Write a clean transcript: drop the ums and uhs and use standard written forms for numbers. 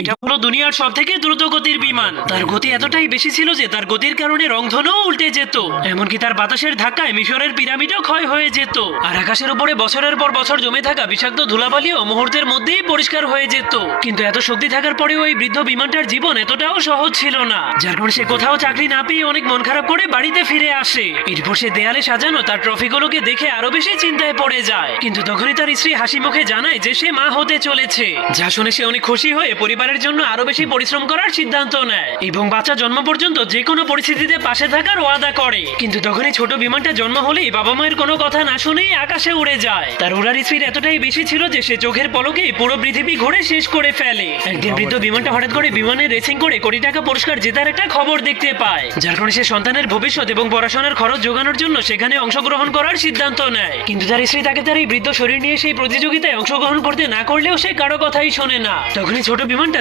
এটা হলো দুনিয়ার সব থেকে দ্রুত গতির বিমান। তার গতি এতটাই বেশি ছিল যে তার গতির কারণে রংধনুও উল্টে যেত, এমনকি তার বাতাসের ধাক্কায় মিশরের পিরামিডও ক্ষয় হয়ে যেত। আর আকাশের উপরে বছরের পর বছর জমে থাকা বিষাক্ত ধুলাবালিও মুহূর্তের মধ্যেই পরিষ্কার হয়ে যেত। কিন্তু এত শক্তি থাকার পরেও ওই বৃদ্ধ বিমানটার জীবন এতটাও সহজ ছিল না, যার কারণে সে কোথাও চাকরি না পেয়ে অনেক মন খারাপ করে বাড়িতে ফিরে আসে। এরপর সে দেয়ালে সাজানো তার ট্রফিগুলোকে দেখে আরো বেশি চিন্তায় পড়ে যায়। কিন্তু তখনই তার স্ত্রী হাসি মুখে জানায় যে সে মা হতে চলেছে, যা শুনে সে অনেক খুশি হয়ে পরিবারের জন্য আরো বেশি পরিশ্রম করার সিদ্ধান্ত নেয় এবং বাচ্চা জন্ম পর্যন্ত যে কোনো পরিস্থিতিতে পাশে থাকার ওয়াদা করে। কিন্তু তখনই ছোট বিমানটা জন্ম হলেই বাবা মায়ের কোনো কথা না শুনেই আকাশে উড়ে যায়। তার উড়ার স্পিড এতটাই বেশি ছিল যে সে চোখের পলকে পুরো পৃথিবী ঘুরে শেষ করে ফেলে। একদিন বৃদ্ধ বিমানটা হঠাৎ করে বিমানে রেসিং করে কোটি টাকা পুরস্কার জেতার একটা খবর দেখতে পায়, যার কারণে সে সন্তানের ভবিষ্যৎ এবং পড়াশোনার খরচ যোগানোর জন্য সেখানে অংশগ্রহণ করার সিদ্ধান্ত নেয়। কিন্তু তার স্ত্রী তাকে তার এই বৃদ্ধ শরীর নিয়ে সেই প্রতিযোগিতায় অংশগ্রহণ করতে না করলেও সে কারো কথাই শোনে না। তখনই ছোট বিমানটা